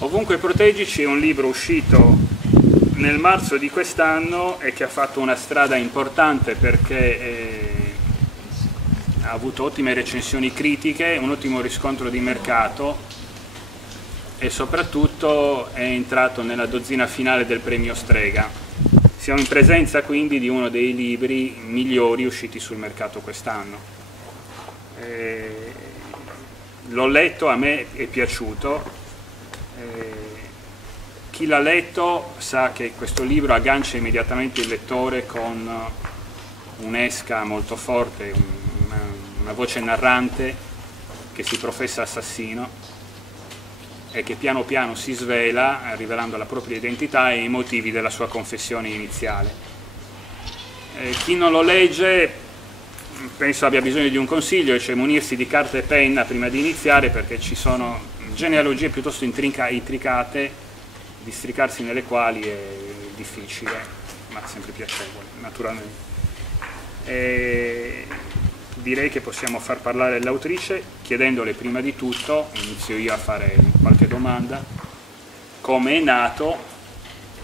Ovunque Proteggici è un libro uscito nel marzo di quest'anno e che ha fatto una strada importante perché ha avuto ottime recensioni critiche, un ottimo riscontro di mercato e soprattutto è entrato nella dozzina finale del premio Strega. Siamo in presenza quindi di uno dei libri migliori usciti sul mercato quest'anno. L'ho letto, a me è piaciuto. Chi l'ha letto sa che questo libro aggancia immediatamente il lettore con un'esca molto forte, una voce narrante che si professa assassino e che piano piano si svela rivelando la propria identità e i motivi della sua confessione iniziale. Chi non lo legge penso abbia bisogno di un consiglio, cioè munirsi di carta e penna prima di iniziare, perché ci sono genealogie piuttosto intricate, districarsi nelle quali è difficile, ma sempre piacevole, naturalmente. Direi che possiamo far parlare l'autrice chiedendole prima di tutto, inizio io a fare qualche domanda, come è nato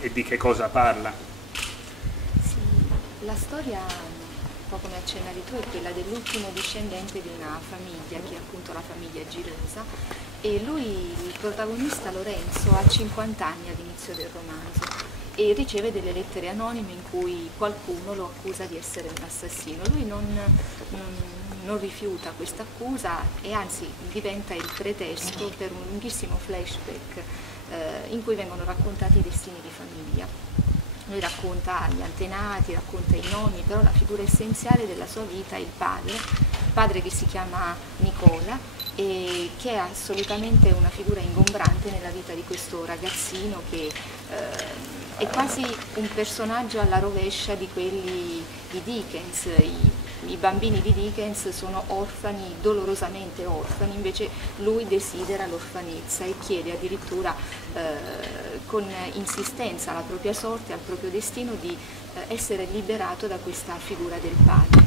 e di che cosa parla. Sì, la storia, un po' come accennavi tu, è quella dell'ultimo discendente di una famiglia, che è appunto la famiglia Girosa, e lui, il protagonista Lorenzo, ha 50 anni all'inizio del romanzo e riceve delle lettere anonime in cui qualcuno lo accusa di essere un assassino. Lui non rifiuta questa accusa e anzi diventa il pretesto per un lunghissimo flashback in cui vengono raccontati i destini di famiglia. Lui racconta gli antenati, racconta i nonni, però la figura essenziale della sua vita è il padre che si chiama Nicola, e che è assolutamente una figura ingombrante nella vita di questo ragazzino che è quasi un personaggio alla rovescia di quelli di Dickens. I bambini di Dickens sono orfani, dolorosamente orfani, invece lui desidera l'orfanezza e chiede addirittura con insistenza alla propria sorte, al proprio destino, di essere liberato da questa figura del padre.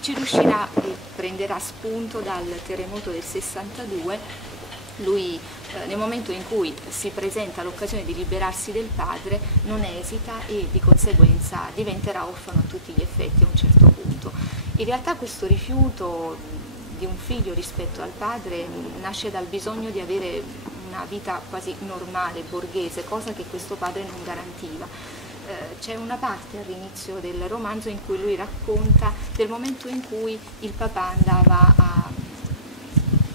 Ci riuscirà e prenderà spunto dal terremoto del 62. Lui nel momento in cui si presenta l'occasione di liberarsi del padre non esita e di conseguenza diventerà orfano a tutti gli effetti a un certo punto. In realtà questo rifiuto di un figlio rispetto al padre nasce dal bisogno di avere una vita quasi normale, borghese, cosa che questo padre non garantiva. C'è una parte all'inizio del romanzo in cui lui racconta del momento in cui il papà andava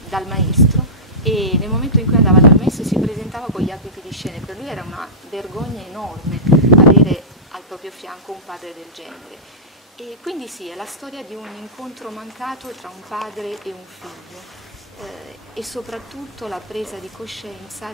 dal maestro, e nel momento in cui andava dal maestro si presentava con gli abiti di scena. Per lui era una vergogna enorme avere al proprio fianco un padre del genere. E quindi sì, è la storia di un incontro mancato tra un padre e un figlio, e soprattutto la presa di coscienza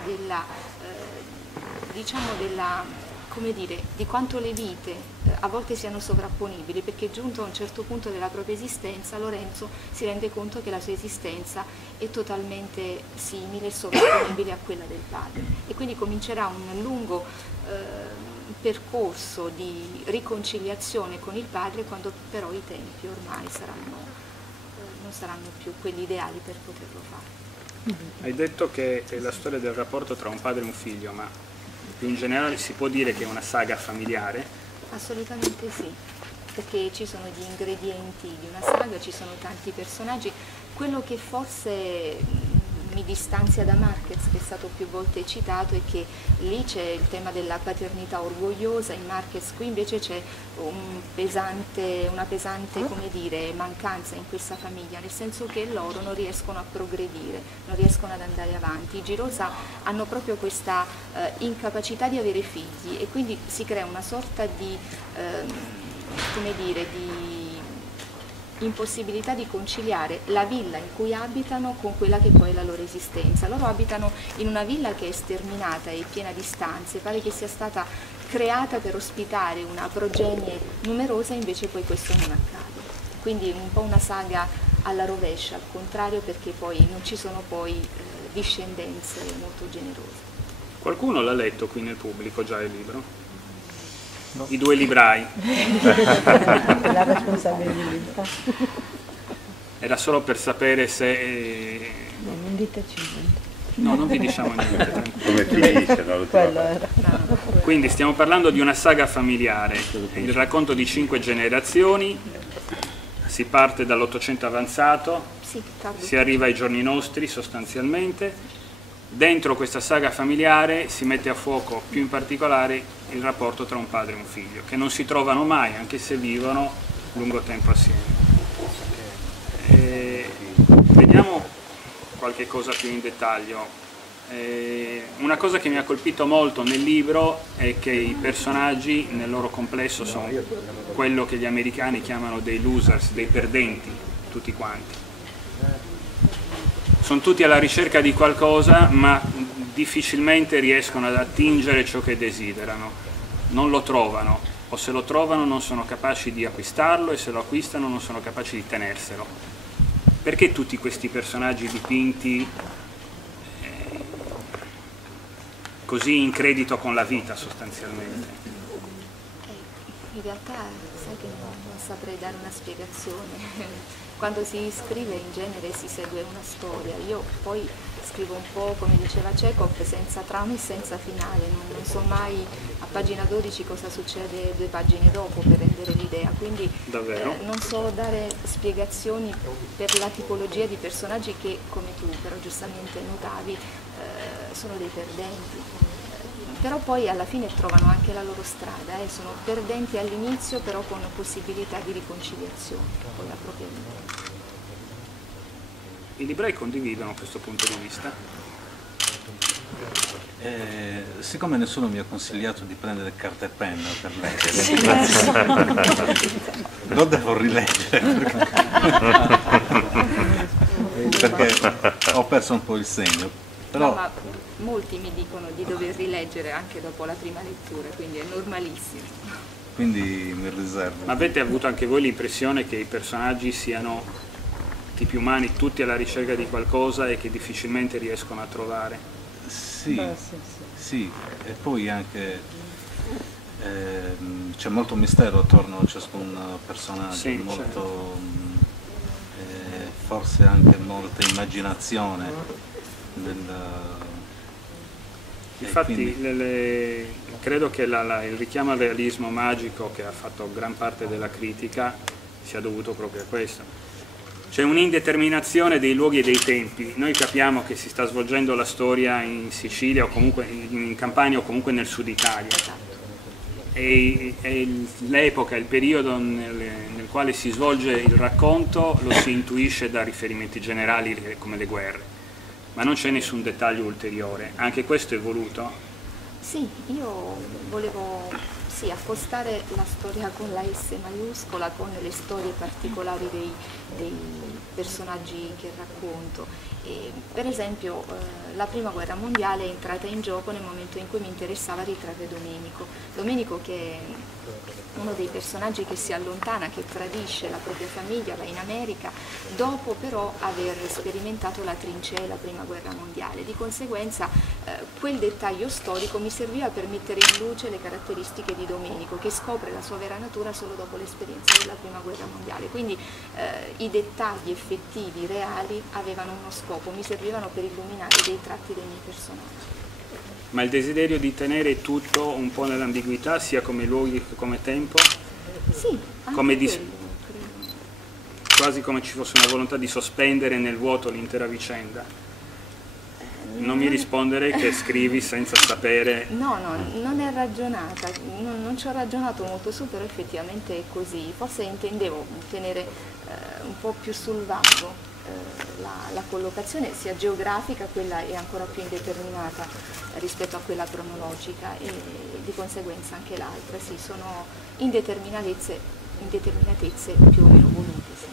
come dire, di quanto le vite a volte siano sovrapponibili, perché giunto a un certo punto della propria esistenza Lorenzo si rende conto che la sua esistenza è totalmente simile e sovrapponibile a quella del padre, e quindi comincerà un lungo percorso di riconciliazione con il padre, quando però i tempi ormai non saranno più quelli ideali per poterlo fare. Hai detto che è la storia del rapporto tra un padre e un figlio, ma più in generale si può dire che è una saga familiare? Assolutamente sì, perché ci sono gli ingredienti di una saga, ci sono tanti personaggi. Quello che forse mi distanzia da Marquez, che è stato più volte citato, è che lì c'è il tema della paternità orgogliosa, in Marquez qui invece c'è una pesante, come dire, mancanza in questa famiglia, nel senso che loro non riescono a progredire, non riescono ad andare avanti. I Girosa hanno proprio questa incapacità di avere figli, e quindi si crea una sorta di, come dire, di impossibilità di conciliare la villa in cui abitano con quella che poi è la loro esistenza. Loro abitano in una villa che è sterminata e piena di stanze, pare che sia stata creata per ospitare una progenie numerosa, invece poi questo non accade. Quindi un po' una saga alla rovescia, al contrario, perché poi non ci sono poi discendenze molto generose. Qualcuno l'ha letto qui nel pubblico già il libro? No. I due librai. La responsabilità. Era solo per sapere se... Non diteci niente. No, non vi diciamo niente. Come finisce? Quello era. Quindi stiamo parlando di una saga familiare, il racconto di 5 generazioni, si parte dall'Ottocento avanzato, Sì, tardi. si arriva ai giorni nostri sostanzialmente. Dentro questa saga familiare si mette a fuoco più in particolare il rapporto tra un padre e un figlio, che non si trovano mai, anche se vivono lungo tempo assieme. Vediamo qualche cosa più in dettaglio. Una cosa che mi ha colpito molto nel libro è che i personaggi nel loro complesso sono quello che gli americani chiamano dei losers, dei perdenti, tutti quanti. Sono tutti alla ricerca di qualcosa, ma difficilmente riescono ad attingere ciò che desiderano. Non lo trovano, o se lo trovano non sono capaci di acquistarlo, e se lo acquistano non sono capaci di tenerselo. Perché tutti questi personaggi dipinti così in credito con la vita sostanzialmente? In realtà sai che non saprei dare una spiegazione. Quando si scrive in genere si segue una storia. Io poi scrivo un po', come diceva Chekhov, senza trama e senza finale. Non so mai a pagina 12 cosa succede 2 pagine dopo per rendere l'idea. Quindi non so dare spiegazioni per la tipologia di personaggi che, come tu però giustamente notavi, sono dei perdenti. Però poi alla fine trovano anche la loro strada, sono perdenti all'inizio però con possibilità di riconciliazione con la propria vita. I librai condividono questo punto di vista? Siccome nessuno mi ha consigliato di prendere carta e penna per leggere, lo devo rileggere perché ho perso un po' il segno. Però... No, ma molti mi dicono di dover rileggere anche dopo la prima lettura, quindi è normalissimo. Quindi mi riservo. Ma avete avuto anche voi l'impressione che i personaggi siano tipi umani, tutti alla ricerca di qualcosa e che difficilmente riescono a trovare? Sì, sì. E poi anche c'è molto mistero attorno a ciascun personaggio, sì, molto, certo. Forse anche molta immaginazione. Infatti credo che il richiamo al realismo magico che ha fatto gran parte della critica sia dovuto proprio a questo. C'è un'indeterminazione dei luoghi e dei tempi. Noi capiamo che si sta svolgendo la storia in Sicilia o comunque in Campania o comunque nel sud Italia. E l'epoca, il periodo nel quale si svolge il racconto lo si intuisce da riferimenti generali come le guerre. Ma non c'è nessun dettaglio ulteriore, anche questo è voluto? Sì, io volevo accostare la storia con la S maiuscola, con le storie particolari dei personaggi che racconto. Per esempio la prima guerra mondiale è entrata in gioco nel momento in cui mi interessava ritrarre Domenico. Domenico che è uno dei personaggi che si allontana, che tradisce la propria famiglia, va in America, dopo però aver sperimentato la trincea e la prima guerra mondiale. Di conseguenza quel dettaglio storico mi serviva per mettere in luce le caratteristiche di Domenico, che scopre la sua vera natura solo dopo l'esperienza della prima guerra mondiale. Quindi i dettagli effettivi, reali, avevano uno scopo, mi servivano per illuminare dei tratti dei miei personaggi. Ma il desiderio di tenere tutto un po' nell'ambiguità, sia come luoghi che come tempo? Sì, anche come quello, quasi come ci fosse una volontà di sospendere nel vuoto l'intera vicenda. Non mi rispondere che scrivi senza sapere. No, non è ragionata, non ci ho ragionato molto su, però effettivamente è così. Forse intendevo tenere un po' più sul vago la collocazione, sia geografica, quella è ancora più indeterminata rispetto a quella cronologica, e di conseguenza anche l'altra, sì, sono indeterminatezze più o meno volute. Sì.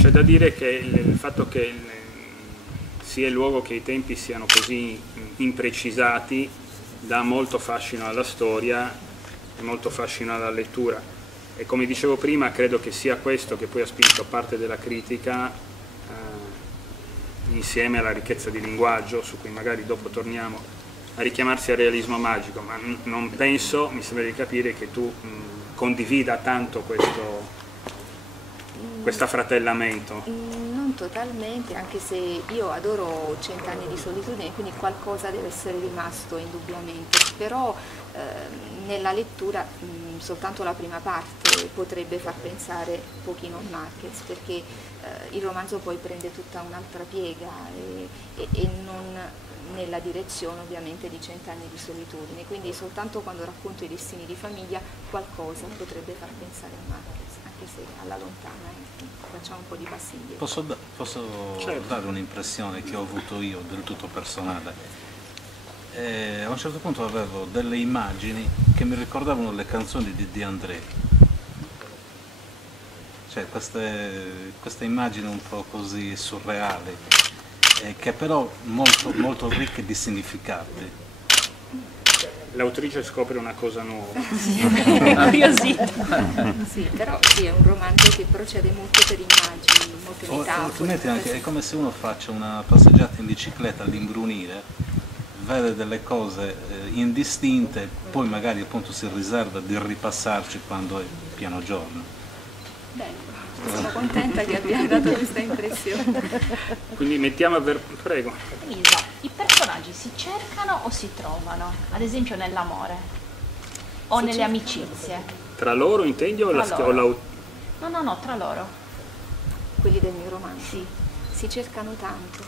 C'è da dire che il fatto che sia il luogo che i tempi siano così imprecisati dà molto fascino alla storia e molto fascino alla lettura. E come dicevo prima, credo che sia questo che poi ha spinto parte della critica, insieme alla ricchezza di linguaggio, su cui magari dopo torniamo, a richiamarsi al realismo magico, ma non penso, mi sembra di capire, che tu condivida tanto questo affratellamento. Non non totalmente, anche se io adoro Cent'anni di solitudine, quindi qualcosa deve essere rimasto indubbiamente, però nella lettura soltanto la prima parte potrebbe far pensare un pochino a Marquez, perché il romanzo poi prende tutta un'altra piega e non nella direzione ovviamente di Cent'anni di solitudine, quindi soltanto quando racconto i destini di famiglia qualcosa potrebbe far pensare a Marquez, anche se alla lontana, facciamo un po' di passi indietro. Posso Certo. dare un'impressione che ho avuto io, del tutto personale? A un certo punto avevo delle immagini che mi ricordavano le canzoni di De André, cioè queste immagini un po' così surreali, che però molto, molto ricche di significati. L'autrice scopre una cosa nuova. Io sì. Sì, però sì, è un romanzo che procede molto per immagini, molte metafore. Altrimenti anche, è come se uno faccia una passeggiata in bicicletta all'imbrunire, vede delle cose indistinte, poi magari appunto si riserva di ripassarci quando è pieno giorno. Bello, sono contenta che abbia dato questa impressione. Quindi mettiamo prego. Elisa, i personaggi si cercano o si trovano? Ad esempio nell'amore o nelle amicizie? Tra loro intendi o Tra loro. o No, tra loro. Quelli del mio romanzo Sì. si cercano tanto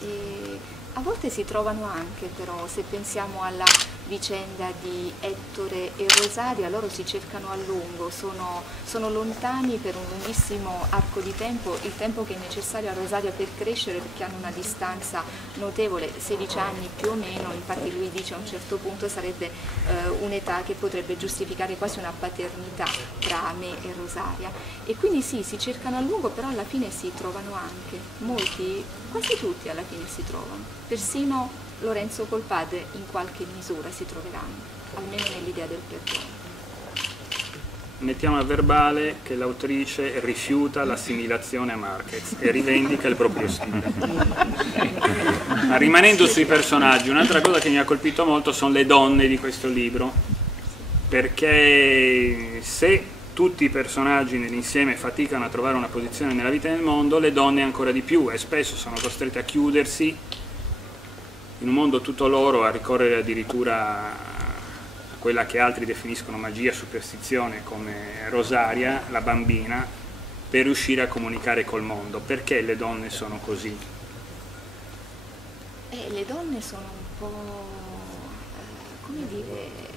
e a volte si trovano anche, però se pensiamo alla vicenda di Ettore e Rosaria, loro si cercano a lungo, sono lontani per un lunghissimo arco di tempo, il tempo che è necessario a Rosaria per crescere, perché hanno una distanza notevole, 16 anni più o meno, infatti lui dice a un certo punto sarebbe un'età che potrebbe giustificare quasi una paternità tra me e Rosaria. E quindi sì, si cercano a lungo, però alla fine si trovano anche, molti, quasi tutti alla fine si trovano. Persino Lorenzo col padre in qualche misura si troveranno, almeno nell'idea del perdono. mettiamo a verbale che l'autrice rifiuta l'assimilazione a Marquez e rivendica il proprio stile. Ma rimanendo sui personaggi, un'altra cosa che mi ha colpito molto sono le donne di questo libro, perché se tutti i personaggi nell'insieme faticano a trovare una posizione nella vita e nel mondo, le donne ancora di più, e spesso sono costrette a chiudersi in un mondo tutto loro, a ricorrere addirittura a quella che altri definiscono magia, superstizione, come Rosaria, la bambina, per riuscire a comunicare col mondo. Perché le donne sono così? Le donne sono un po', come dire,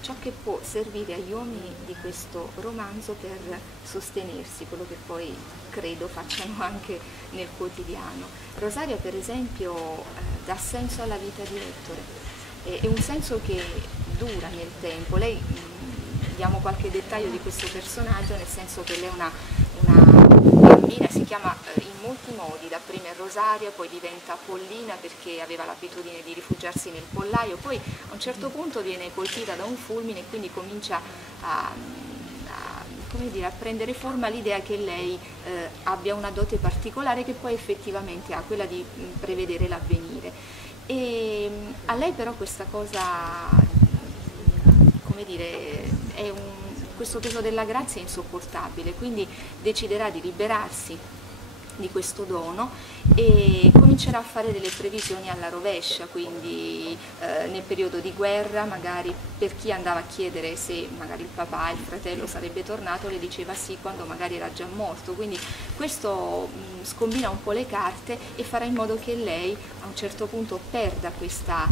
ciò che può servire agli uomini di questo romanzo per sostenersi, quello che poi credo facciano anche nel quotidiano. Rosaria, per esempio, dà senso alla vita di Ettore, è un senso che dura nel tempo. Lei, diamo qualche dettaglio di questo personaggio, nel senso che lei è una bambina, si chiama in molti modi, dapprima è Rosaria, poi diventa Pollina perché aveva l'abitudine di rifugiarsi nel pollaio, poi a un certo punto viene colpita da un fulmine e quindi comincia come dire, a prendere forma l'idea che lei abbia una dote particolare che poi effettivamente ha, quella di prevedere l'avvenire. E a lei però questa cosa, come dire, questo peso della grazia è insopportabile, quindi deciderà di liberarsi di questo dono e comincerà a fare delle previsioni alla rovescia, quindi nel periodo di guerra, magari per chi andava a chiedere se magari il papà, il fratello sarebbe tornato, le diceva sì quando magari era già morto, quindi questo scombina un po' le carte e farà in modo che lei a un certo punto perda questa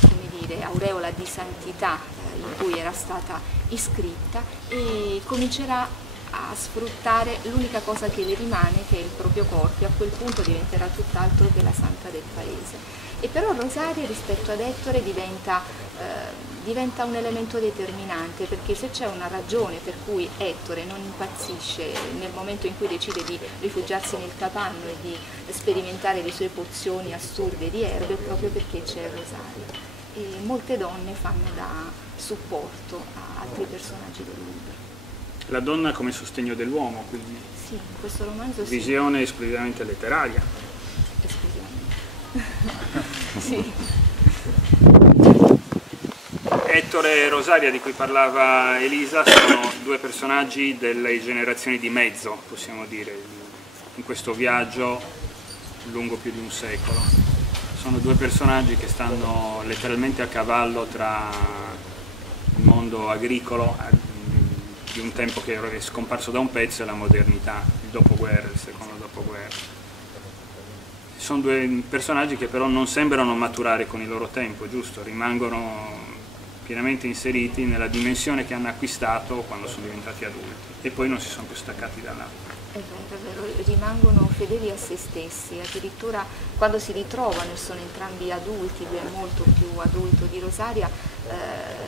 come dire, aureola di santità in cui era stata iscritta e comincerà a sfruttare l'unica cosa che le rimane, che è il proprio corpo, e a quel punto diventerà tutt'altro che la santa del paese. E però Rosaria rispetto ad Ettore diventa un elemento determinante, perché se c'è una ragione per cui Ettore non impazzisce nel momento in cui decide di rifugiarsi nel capanno e di sperimentare le sue pozioni assurde di erbe, è proprio perché c'è Rosaria. E molte donne fanno da supporto a altri personaggi del libro. La donna come sostegno dell'uomo, quindi Sì, in questo romanzo sì. visione esclusivamente letteraria. Esclusivamente. Sì. Ettore e Rosaria, di cui parlava Elisa, sono due personaggi delle generazioni di mezzo, possiamo dire. in questo viaggio lungo più di un secolo. Sono due personaggi che stanno letteralmente a cavallo tra il mondo agricolo di un tempo che è scomparso da un pezzo e la modernità, il dopoguerra, il secondo dopoguerra. Sono due personaggi che però non sembrano maturare con il loro tempo, giusto? Rimangono pienamente inseriti nella dimensione che hanno acquistato quando sono diventati adulti e poi non si sono più staccati da là. È vero, rimangono fedeli a se stessi, addirittura quando si ritrovano e sono entrambi adulti, lui è molto più adulto di Rosaria,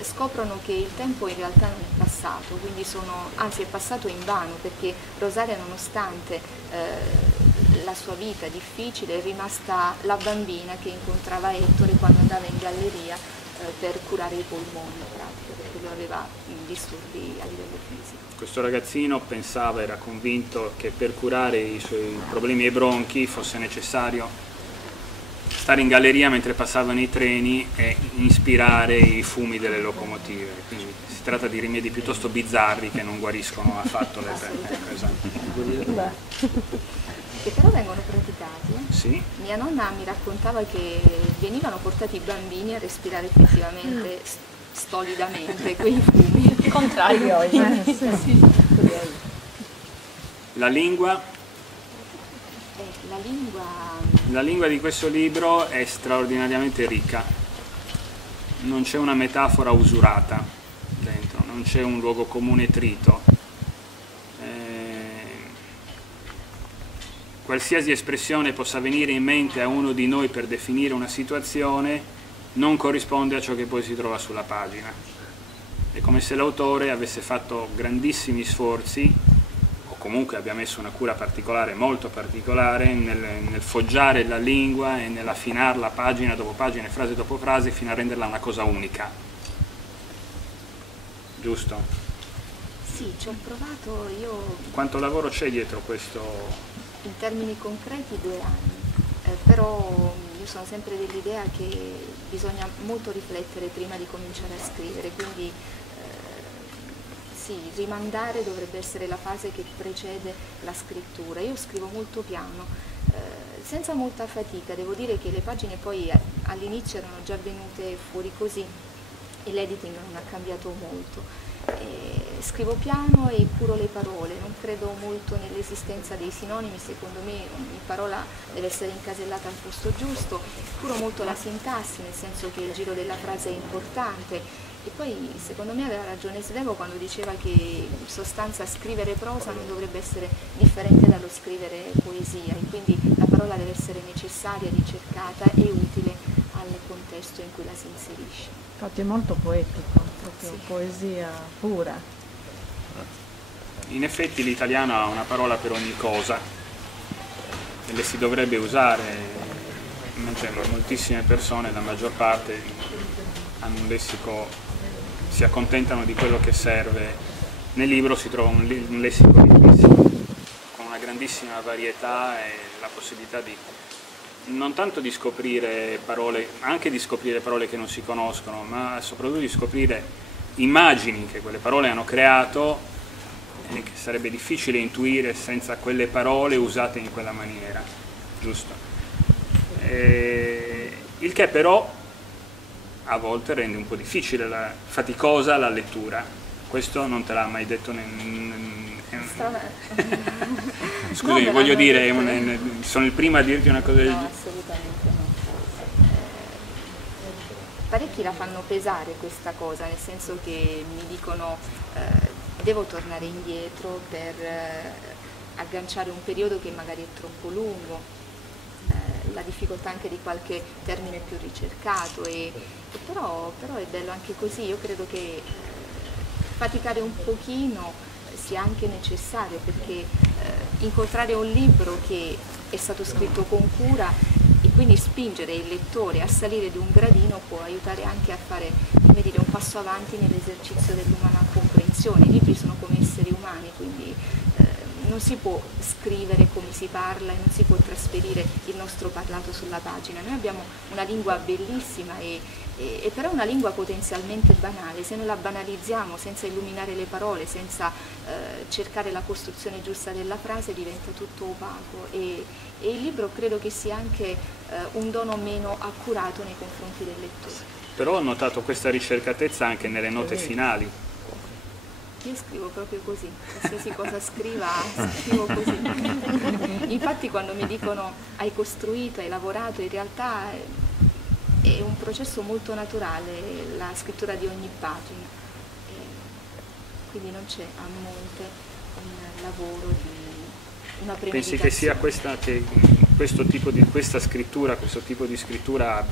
scoprono che il tempo in realtà non è passato, quindi anzi è passato invano, perché Rosaria, nonostante la sua vita difficile, è rimasta la bambina che incontrava Ettore quando andava in galleria per curare i polmoni, perché lui aveva disturbi a livello fisico. Questo ragazzino pensava, era convinto che per curare i suoi problemi ai bronchi fosse necessario stare in galleria mentre passavano i treni e inspirare i fumi delle locomotive. Quindi si tratta di rimedi piuttosto bizzarri che non guariscono affatto le pene. Esatto. Che però vengono praticati. Sì. Mia nonna mi raccontava che venivano portati i bambini a respirare effettivamente stolidamente quei fumi. Il contrario. Sì. La lingua? La lingua di questo libro è straordinariamente ricca. Non c'è una metafora usurata dentro, non c'è un luogo comune trito. Qualsiasi espressione possa venire in mente a uno di noi per definire una situazione non corrisponde a ciò che poi si trova sulla pagina. È come se l'autore avesse fatto grandissimi sforzi, o comunque abbia messo una cura particolare, molto particolare, nel foggiare la lingua e nell'affinarla pagina dopo pagina e frase dopo frase fino a renderla una cosa unica. Giusto? Sì, ci ho provato io. Quanto lavoro c'è dietro questo? In termini concreti 2 anni, però io sono sempre dell'idea che bisogna molto riflettere prima di cominciare a scrivere, quindi sì, rimandare dovrebbe essere la fase che precede la scrittura. Io scrivo molto piano, senza molta fatica, devo dire che le pagine poi all'inizio erano già venute fuori così e l'editing non ha cambiato molto. Scrivo piano e curo le parole, non credo molto nell'esistenza dei sinonimi, secondo me ogni parola deve essere incasellata al posto giusto, curo molto la sintassi, nel senso che il giro della frase è importante e poi secondo me aveva ragione Svevo quando diceva che in sostanza scrivere prosa non dovrebbe essere differente dallo scrivere poesia e quindi la parola deve essere necessaria, ricercata e utile al contesto in cui la si inserisce. Infatti è molto poetico, proprio sì. Poesia pura. In effetti l'italiano ha una parola per ogni cosa e le si dovrebbe usare, invece moltissime persone, la maggior parte, hanno un lessico, si accontentano di quello che serve. Nel libro si trova un lessico ricchissimo, con una grandissima varietà e la possibilità di non tanto di scoprire parole, anche di scoprire parole che non si conoscono, ma soprattutto di scoprire immagini che quelle parole hanno creato e che sarebbe difficile intuire senza quelle parole usate in quella maniera, giusto? Il che però a volte rende un po' difficile, faticosa la lettura. Questo non te l'ha mai detto Scusami, no, voglio dire, sono il primo a dirti una cosa del genere. No, assolutamente no. Parecchi la fanno pesare questa cosa, nel senso che mi dicono devo tornare indietro per agganciare un periodo che magari è troppo lungo, la difficoltà anche di qualche termine più ricercato, però è bello anche così. Io credo che faticare un pochino sia anche necessario, perché incontrare un libro che è stato scritto con cura e quindi spingere il lettore a salire di un gradino può aiutare anche a fare, come dire, un passo avanti nell'esercizio dell'umana comprensione. I libri sono come esseri umani, quindi non si può scrivere come si parla e non si può trasferire il nostro parlato sulla pagina. Noi abbiamo una lingua bellissima e però una lingua potenzialmente banale. Se noi la banalizziamo senza illuminare le parole, senza cercare la costruzione giusta della frase, diventa tutto opaco e il libro credo che sia anche un dono meno accurato nei confronti del lettore. Però ho notato questa ricercatezza anche nelle note finali. Io scrivo proprio così, qualsiasi cosa scriva, scrivo così. Infatti quando mi dicono hai costruito, hai lavorato, in realtà è un processo molto naturale la scrittura di ogni pagina. Quindi non c'è a monte un lavoro di una premeditazione. Pensi che sia questa scrittura, questo tipo di scrittura ha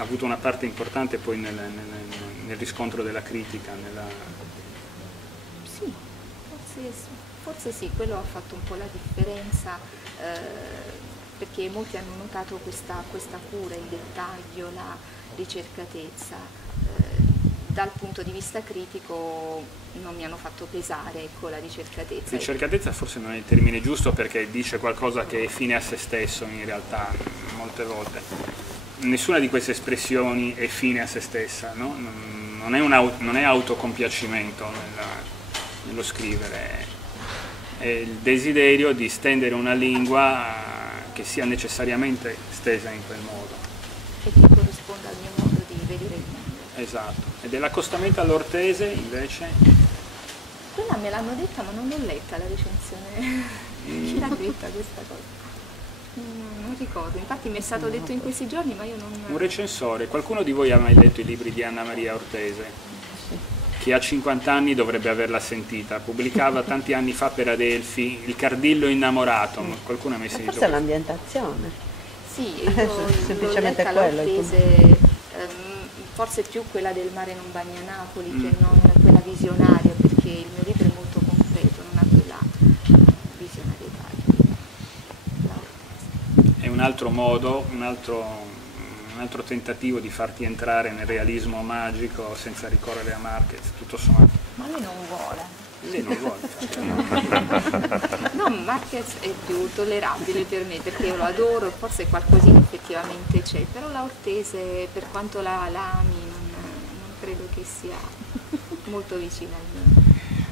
avuto una parte importante poi nel riscontro della critica? Sì, forse sì, quello ha fatto un po' la differenza, perché molti hanno notato questa cura, il dettaglio, la ricercatezza. Dal punto di vista critico non mi hanno fatto pesare, ecco, la ricercatezza. Ricercatezza forse non è il termine giusto, perché dice qualcosa che è fine a se stesso in realtà, molte volte. Nessuna di queste espressioni è fine a se stessa, no? Non è autocompiacimento nello scrivere, è il desiderio di stendere una lingua che sia necessariamente stesa in quel modo. E che corrisponda al mio modo di vedere il mondo. Esatto. E dell'accostamento all'Ortese invece? Quella me l'hanno detta, ma non l'ho letta la recensione. Chi l'ha detta questa cosa? Non ricordo, infatti mi è stato detto in questi giorni, ma io non... Un recensore, qualcuno di voi ha mai letto i libri di Anna Maria Ortese? Che a 50 anni dovrebbe averla sentita, pubblicava tanti anni fa per Adelphi Il Cardillo innamorato, qualcuno ha mai sentito? Forse è l'ambientazione. Sì, io semplicemente l'ho letta l'Ortese, forse più quella del Mare non bagna Napoli che non quella visionaria, perché il mio libro è molto concreto, non ha quella visionarietà. È un altro modo, un altro tentativo di farti entrare nel realismo magico senza ricorrere a Marquez, tutto sommato. Ma lui non vuole. Lei non vuole. No, Marquez è più tollerabile per me, perché io lo adoro, forse qualcosina effettivamente c'è, però la Ortese, per quanto la ami, non credo che sia molto vicina a me.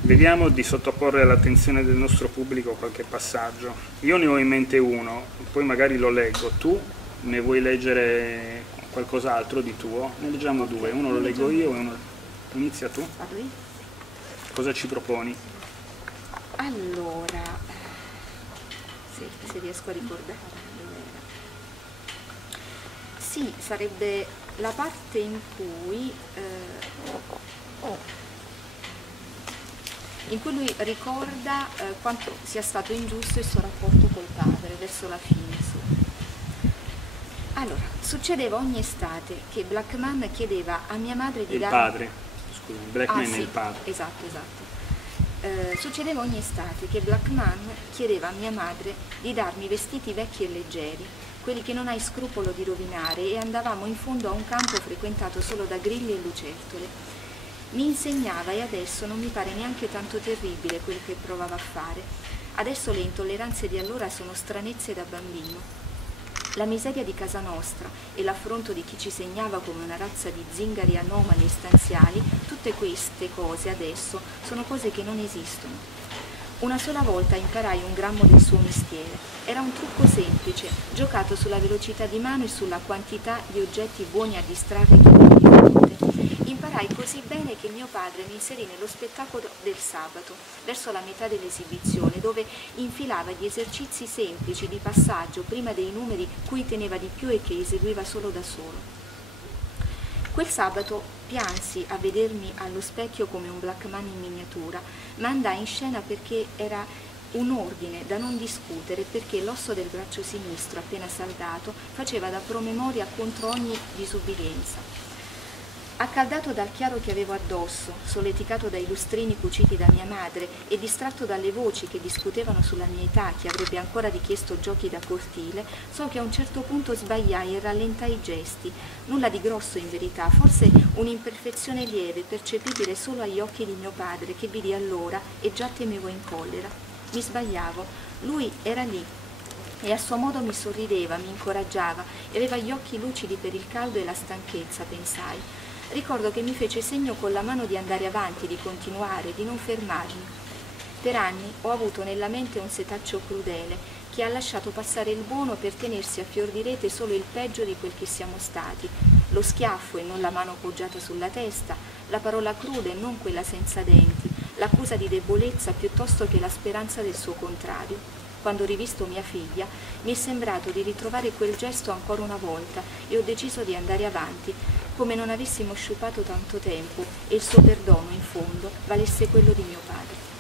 Vediamo di sottoporre all'attenzione del nostro pubblico qualche passaggio. Io ne ho in mente uno, poi magari lo leggo. Tu ne vuoi leggere qualcos'altro di tuo? Ne leggiamo due, uno lo leggo io e uno... Inizia tu. Parlo io? Cosa ci proponi? Allora, se riesco a ricordare dove era. Sì, sarebbe la parte in cui lui ricorda quanto sia stato ingiusto il suo rapporto col padre verso la fine. Sì. Allora, succedeva ogni estate che Blackman chiedeva a mia madre di Il darmi... padre, scusa, Blackman sì, è il padre. Esatto. Succedeva ogni estate che Blackman chiedeva a mia madre di darmi vestiti vecchi e leggeri, quelli che non hai scrupolo di rovinare, e andavamo in fondo a un campo frequentato solo da grilli e lucertole. Mi insegnava, e adesso non mi pare neanche tanto terribile quel che provava a fare. Adesso le intolleranze di allora sono stranezze da bambino. La miseria di casa nostra e l'affronto di chi ci segnava come una razza di zingari anomali e stanziali, tutte queste cose adesso sono cose che non esistono. Una sola volta imparai un grammo del suo mestiere. Era un trucco semplice, giocato sulla velocità di mano e sulla quantità di oggetti buoni a distrarre chi non li mente. Imparai così bene che mio padre mi inserì nello spettacolo del sabato, verso la metà dell'esibizione, dove infilava gli esercizi semplici di passaggio prima dei numeri cui teneva di più e che eseguiva solo da solo. Quel sabato piansi a vedermi allo specchio come un Blackman in miniatura, ma andai in scena perché era un ordine da non discutere, perché l'osso del braccio sinistro, appena saldato, faceva da promemoria contro ogni disubbidienza. Accaldato dal chiaro che avevo addosso, solleticato dai lustrini cuciti da mia madre e distratto dalle voci che discutevano sulla mia età, che avrebbe ancora richiesto giochi da cortile, so che a un certo punto sbagliai e rallentai i gesti. Nulla di grosso in verità, forse un'imperfezione lieve, percepibile solo agli occhi di mio padre, che vidi allora e già temevo in collera. Mi sbagliavo, lui era lì e a suo modo mi sorrideva, mi incoraggiava e aveva gli occhi lucidi per il caldo e la stanchezza, pensai. Ricordo che mi fece segno con la mano di andare avanti, di continuare, di non fermarmi. Per anni ho avuto nella mente un setaccio crudele che ha lasciato passare il buono per tenersi a fior di rete solo il peggio di quel che siamo stati. Lo schiaffo e non la mano poggiata sulla testa, la parola cruda e non quella senza denti, l'accusa di debolezza piuttosto che la speranza del suo contrario. Quando ho rivisto mia figlia, mi è sembrato di ritrovare quel gesto ancora una volta e ho deciso di andare avanti, come non avessimo sciupato tanto tempo e il suo perdono, in fondo, valesse quello di mio padre.